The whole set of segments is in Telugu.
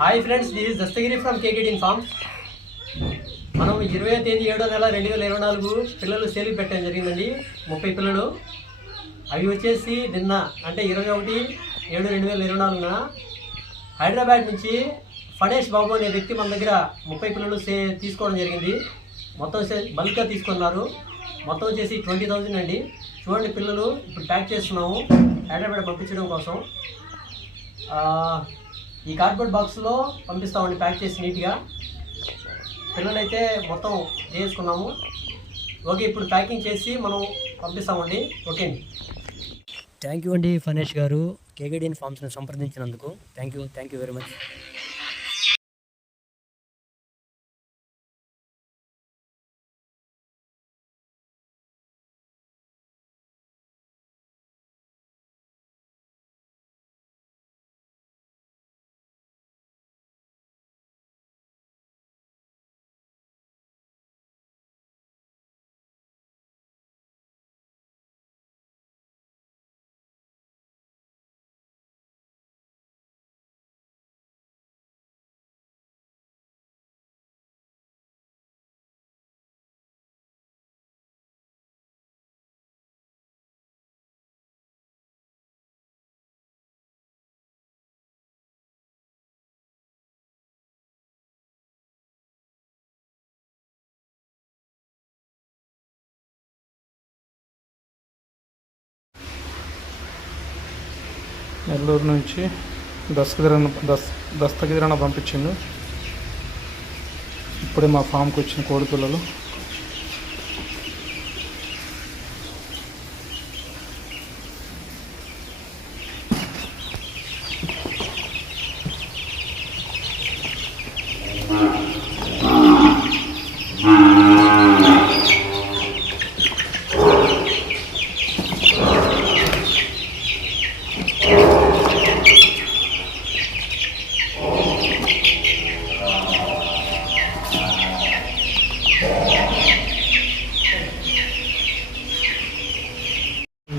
Hi friends, this is Dastagiri from KKD farms. మనం 20వ తేదీ 7వ నెల 2024 పిల్లలు సేల్కి పెట్టడం జరిగిందండి. 30 పిల్లలు. అవి వచ్చేసి నిన్న అంటే 21/7/2024 హైదరాబాద్ నుంచి ఫణేష్ బాబు అనే వ్యక్తి మన దగ్గర 30 పిల్లలు తీసుకోవడం జరిగింది. మొత్తం బల్క్గా తీసుకున్నారు. మొత్తం వచ్చేసి 20,000 అండి. చూడండి, పిల్లలు ఇప్పుడు ప్యాక్ చేస్తున్నాము హైదరాబాద్ పంపించడం కోసం. ఈ కార్డ్బోర్డ్ బాక్స్లో పంపిస్తామండి, ప్యాక్ చేసి నీట్గా. పిల్లలైతే మొత్తం చేసుకున్నాము. ఓకే, ఇప్పుడు ప్యాకింగ్ చేసి మనం పంపిస్తామండి. ఓకే అండి. థ్యాంక్ యూ అండి ఫణేష్ గారు, కేకేడి ఫార్మ్స్ని సంప్రదించినందుకు. Thank you very much. Nellore నుంచి దస్తగిరణ పంపించిండు. ఇప్పుడే మా ఫామ్కి వచ్చిన కోడి పిల్లలు.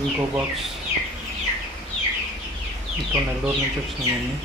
ఇంకో బాక్స్ ఇంకో నెల్లూరు నుంచి వచ్చినాయండి.